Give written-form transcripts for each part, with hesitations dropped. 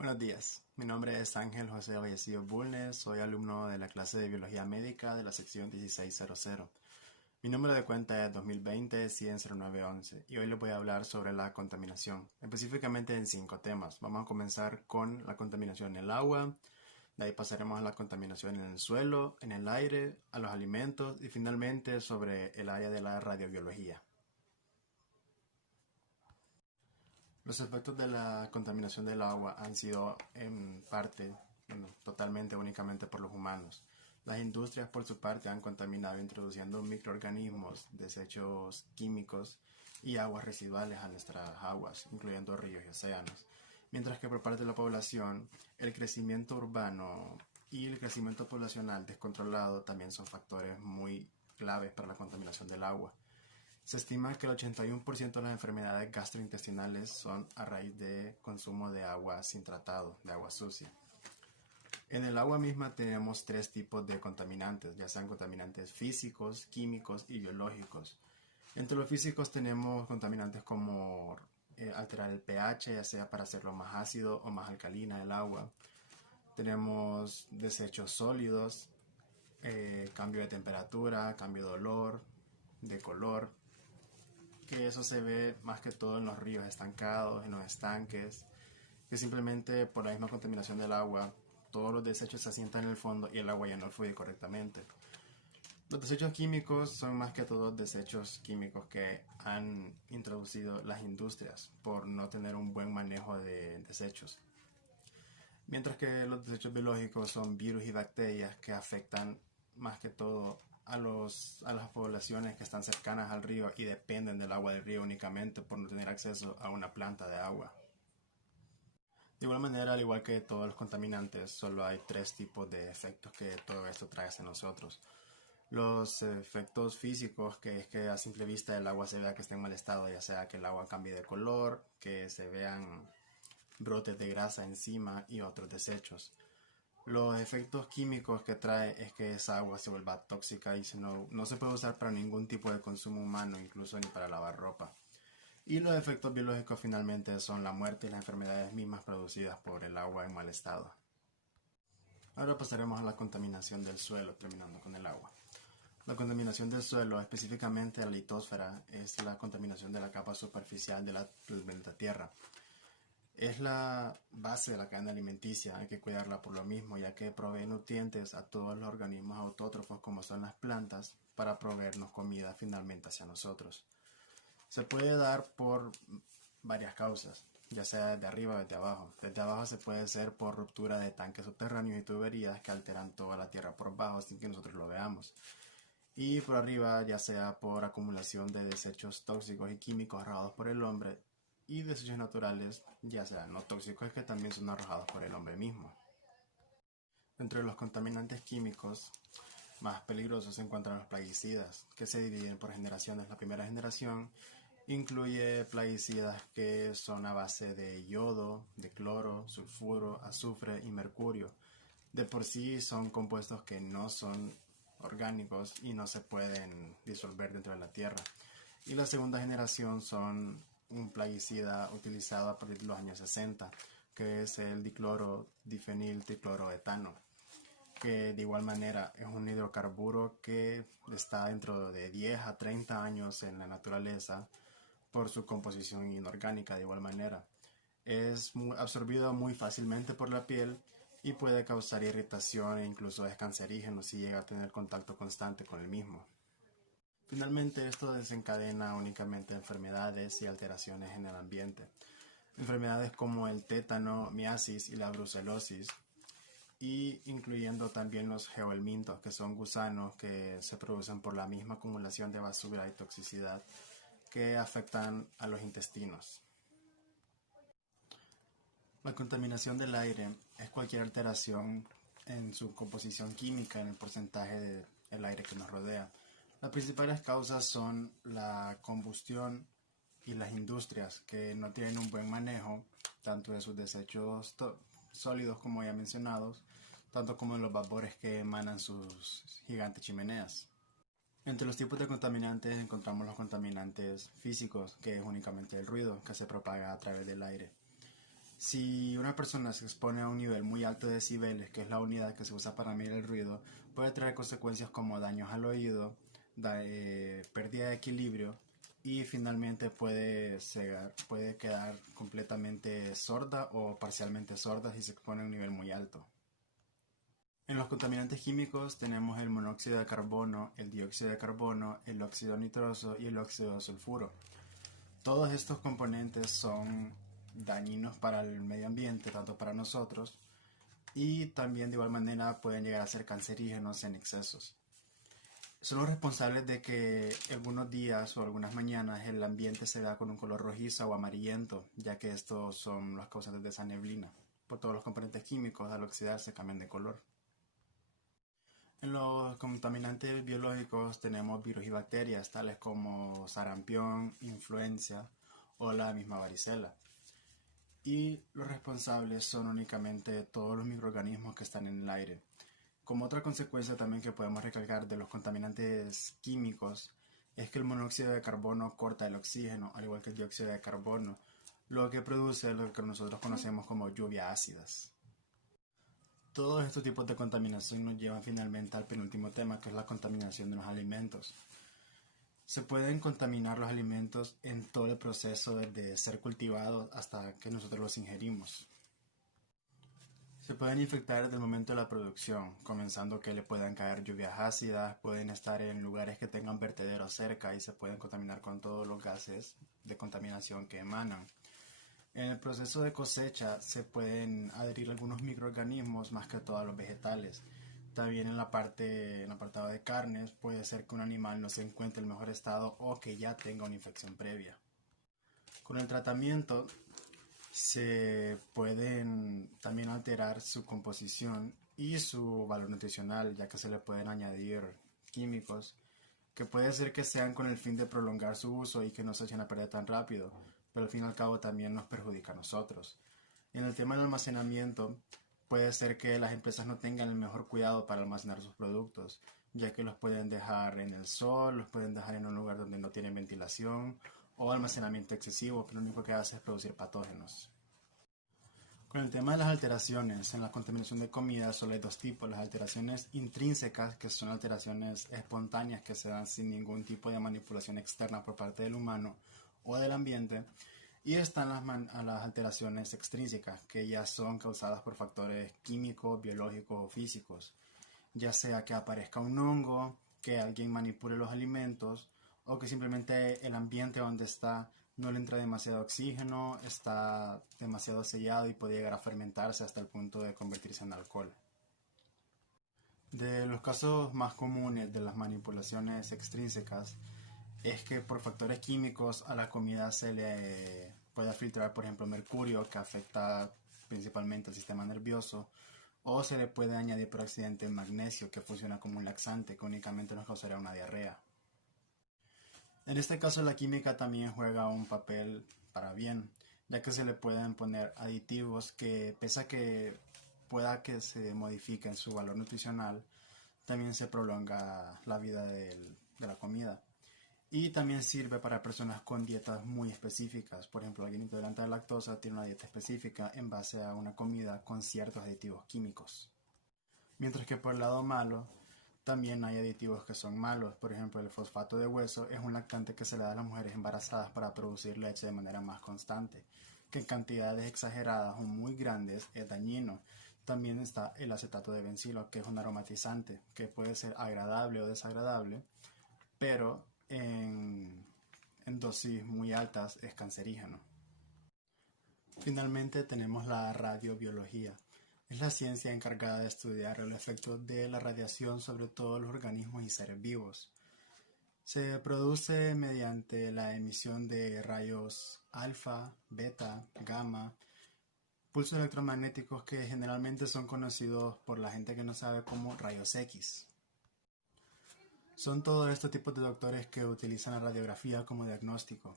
Buenos días, mi nombre es Ángel José Vallecillo Bulnes, soy alumno de la clase de Biología Médica de la sección 1600. Mi número de cuenta es 2020-100-0911 y hoy les voy a hablar sobre la contaminación, específicamente en 5 temas. Vamos a comenzar con la contaminación en el agua, de ahí pasaremos a la contaminación en el suelo, en el aire, a los alimentos y finalmente sobre el área de la radiobiología. Los efectos de la contaminación del agua han sido en parte, totalmente, únicamente por los humanos. Las industrias, por su parte, han contaminado introduciendo microorganismos, desechos químicos y aguas residuales a nuestras aguas, incluyendo ríos y océanos. Mientras que por parte de la población, el crecimiento urbano y el crecimiento poblacional descontrolado también son factores muy claves para la contaminación del agua. Se estima que el 81% de las enfermedades gastrointestinales son a raíz de consumo de agua sin tratado, de agua sucia. En el agua misma tenemos 3 tipos de contaminantes, ya sean contaminantes físicos, químicos y biológicos. Entre los físicos tenemos contaminantes como alterar el pH, ya sea para hacerlo más ácido o más alcalina el agua. Tenemos desechos sólidos, cambio de temperatura, cambio de olor, de color, que eso se ve más que todo en los ríos estancados, en los estanques, que simplemente por la misma contaminación del agua, todos los desechos se asientan en el fondo y el agua ya no fluye correctamente. Los desechos químicos son más que todo desechos químicos que han introducido las industrias por no tener un buen manejo de desechos. Mientras que los desechos biológicos son virus y bacterias que afectan más que todo a las poblaciones que están cercanas al río y dependen del agua del río únicamente por no tener acceso a una planta de agua. De igual manera, al igual que todos los contaminantes, solo hay 3 tipos de efectos que todo esto trae hacia nosotros. Los efectos físicos, que es que a simple vista el agua se vea que está en mal estado, ya sea que el agua cambie de color, que se vean brotes de grasa encima y otros desechos. Los efectos químicos que trae es que esa agua se vuelva tóxica y no se puede usar para ningún tipo de consumo humano, incluso ni para lavar ropa. Y los efectos biológicos finalmente son la muerte y las enfermedades mismas producidas por el agua en mal estado. Ahora pasaremos a la contaminación del suelo, terminando con el agua. La contaminación del suelo, específicamente la litosfera, es la contaminación de la capa superficial del planeta Tierra. Es la base de la cadena alimenticia, hay que cuidarla por lo mismo, ya que provee nutrientes a todos los organismos autótrofos como son las plantas para proveernos comida finalmente hacia nosotros. Se puede dar por varias causas, ya sea desde arriba o desde abajo. Desde abajo se puede ser por ruptura de tanques subterráneos y tuberías que alteran toda la tierra por abajo sin que nosotros lo veamos. Y por arriba ya sea por acumulación de desechos tóxicos y químicos arrojados por el hombre y desechos naturales, ya sean no tóxicos, que también son arrojados por el hombre mismo. Entre los contaminantes químicos más peligrosos se encuentran los plaguicidas, que se dividen por generaciones. La primera generación incluye plaguicidas que son a base de yodo, de cloro, sulfuro, azufre y mercurio. De por sí son compuestos que no son orgánicos y no se pueden disolver dentro de la tierra. Y la segunda generación son un plaguicida utilizado a partir de los años 60, que es el dicloro-difenil tricloroetano, que de igual manera es un hidrocarburo que está dentro de 10 a 30 años en la naturaleza por su composición inorgánica. De igual manera es absorbido muy fácilmente por la piel y puede causar irritación e incluso es cancerígeno si llega a tener contacto constante con el mismo. Finalmente, esto desencadena únicamente enfermedades y alteraciones en el ambiente. Enfermedades como el tétano, miasis y la brucelosis, y incluyendo también los geohelmintos, que son gusanos que se producen por la misma acumulación de basura y toxicidad que afectan a los intestinos. La contaminación del aire es cualquier alteración en su composición química, en el porcentaje del aire que nos rodea. Las principales causas son la combustión y las industrias que no tienen un buen manejo tanto de sus desechos sólidos como ya mencionados, tanto como de los vapores que emanan sus gigantes chimeneas. Entre los tipos de contaminantes encontramos los contaminantes físicos, que es únicamente el ruido que se propaga a través del aire. Si una persona se expone a un nivel muy alto de decibeles, que es la unidad que se usa para medir el ruido, puede traer consecuencias como daños al oído, pérdida de equilibrio y finalmente puede quedar completamente sorda o parcialmente sorda si se expone a un nivel muy alto. En los contaminantes químicos tenemos el monóxido de carbono, el dióxido de carbono, el óxido nitroso y el óxido de sulfuro. Todos estos componentes son dañinos para el medio ambiente, tanto para nosotros, y también de igual manera pueden llegar a ser cancerígenos en excesos. Son los responsables de que algunos días o algunas mañanas el ambiente se vea con un color rojizo o amarillento, ya que estos son los causantes de esa neblina. Por todos los componentes químicos al oxidarse cambian de color. En los contaminantes biológicos tenemos virus y bacterias, tales como sarampión, influenza o la misma varicela. Y los responsables son únicamente todos los microorganismos que están en el aire. Como otra consecuencia también que podemos recalcar de los contaminantes químicos es que el monóxido de carbono corta el oxígeno, al igual que el dióxido de carbono, lo que produce lo que nosotros conocemos como lluvias ácidas. Todos estos tipos de contaminación nos llevan finalmente al penúltimo tema, que es la contaminación de los alimentos. Se pueden contaminar los alimentos en todo el proceso desde ser cultivados hasta que nosotros los ingerimos. Se pueden infectar desde el momento de la producción, comenzando que le puedan caer lluvias ácidas, pueden estar en lugares que tengan vertederos cerca y se pueden contaminar con todos los gases de contaminación que emanan. En el proceso de cosecha se pueden adherir algunos microorganismos más que todos los vegetales. También en el apartado de carnes puede ser que un animal no se encuentre en el mejor estado o que ya tenga una infección previa. Con el tratamiento se pueden también alterar su composición y su valor nutricional, ya que se le pueden añadir químicos que puede ser que sean con el fin de prolongar su uso y que no se echen a perder tan rápido, pero al fin y al cabo también nos perjudica a nosotros. En el tema del almacenamiento, puede ser que las empresas no tengan el mejor cuidado para almacenar sus productos, ya que los pueden dejar en el sol, los pueden dejar en un lugar donde no tienen ventilación o almacenamiento excesivo, que lo único que hace es producir patógenos. Con el tema de las alteraciones en la contaminación de comida solo hay dos tipos: las alteraciones intrínsecas, que son alteraciones espontáneas que se dan sin ningún tipo de manipulación externa por parte del humano o del ambiente, y están las alteraciones extrínsecas, que ya son causadas por factores químicos, biológicos o físicos, ya sea que aparezca un hongo, que alguien manipule los alimentos o que simplemente el ambiente donde está no le entra demasiado oxígeno, está demasiado sellado y puede llegar a fermentarse hasta el punto de convertirse en alcohol. De los casos más comunes de las manipulaciones extrínsecas es que por factores químicos a la comida se le puede filtrar, por ejemplo, mercurio, que afecta principalmente el sistema nervioso, o se le puede añadir por accidente magnesio, que funciona como un laxante, que únicamente nos causaría una diarrea. En este caso la química también juega un papel para bien, ya que se le pueden poner aditivos que, pese a que pueda que se modifiquen su valor nutricional, también se prolonga la vida de la comida. Y también sirve para personas con dietas muy específicas. Por ejemplo, alguien intolerante a la lactosa tiene una dieta específica en base a una comida con ciertos aditivos químicos. Mientras que por el lado malo, también hay aditivos que son malos. Por ejemplo, el fosfato de hueso es un lactante que se le da a las mujeres embarazadas para producir leche de manera más constante, que en cantidades exageradas o muy grandes es dañino. También está el acetato de bencilo, que es un aromatizante, que puede ser agradable o desagradable, pero en dosis muy altas es cancerígeno. Finalmente tenemos la radiobiología. Es la ciencia encargada de estudiar el efecto de la radiación sobre todos los organismos y seres vivos. Se produce mediante la emisión de rayos alfa, beta, gamma, pulsos electromagnéticos que generalmente son conocidos por la gente que no sabe como rayos X. Son todos estos tipos de doctores que utilizan la radiografía como diagnóstico.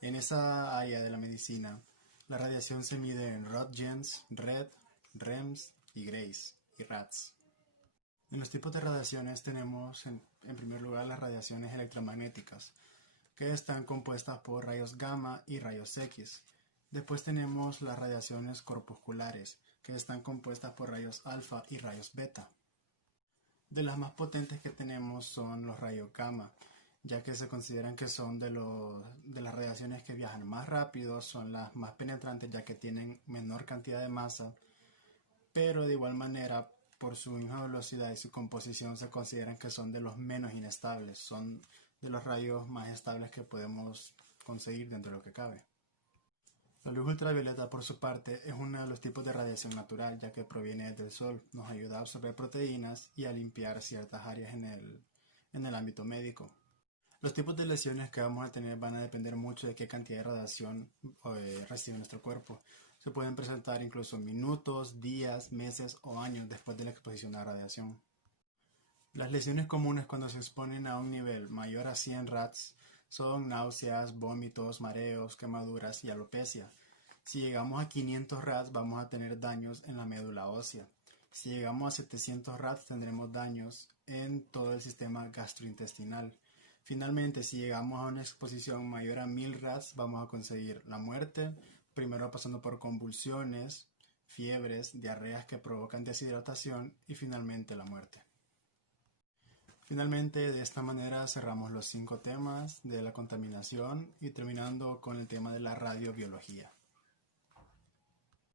En esa área de la medicina, la radiación se mide en Röntgens, RED, REMS y Grays y RATS. En los tipos de radiaciones tenemos en primer lugar las radiaciones electromagnéticas, que están compuestas por rayos gamma y rayos X. Después tenemos las radiaciones corpusculares, que están compuestas por rayos alfa y rayos beta. De las más potentes que tenemos son los rayos gamma, ya que se consideran que son de las radiaciones que viajan más rápido, son las más penetrantes ya que tienen menor cantidad de masa, pero de igual manera por su misma velocidad y su composición se consideran que son de los menos inestables, son de los rayos más estables que podemos conseguir dentro de lo que cabe. La luz ultravioleta, por su parte, es uno de los tipos de radiación natural, ya que proviene del sol, nos ayuda a absorber proteínas y a limpiar ciertas áreas en el ámbito médico. Los tipos de lesiones que vamos a tener van a depender mucho de qué cantidad de radiación recibe nuestro cuerpo. Se pueden presentar incluso minutos, días, meses o años después de la exposición a la radiación. Las lesiones comunes cuando se exponen a un nivel mayor a 100 rads son náuseas, vómitos, mareos, quemaduras y alopecia. Si llegamos a 500 rads vamos a tener daños en la médula ósea. Si llegamos a 700 rads tendremos daños en todo el sistema gastrointestinal. Finalmente, si llegamos a una exposición mayor a 1000 rads vamos a conseguir la muerte, primero pasando por convulsiones, fiebres, diarreas que provocan deshidratación y finalmente la muerte. Finalmente, de esta manera cerramos los 5 temas de la contaminación y terminando con el tema de la radiobiología.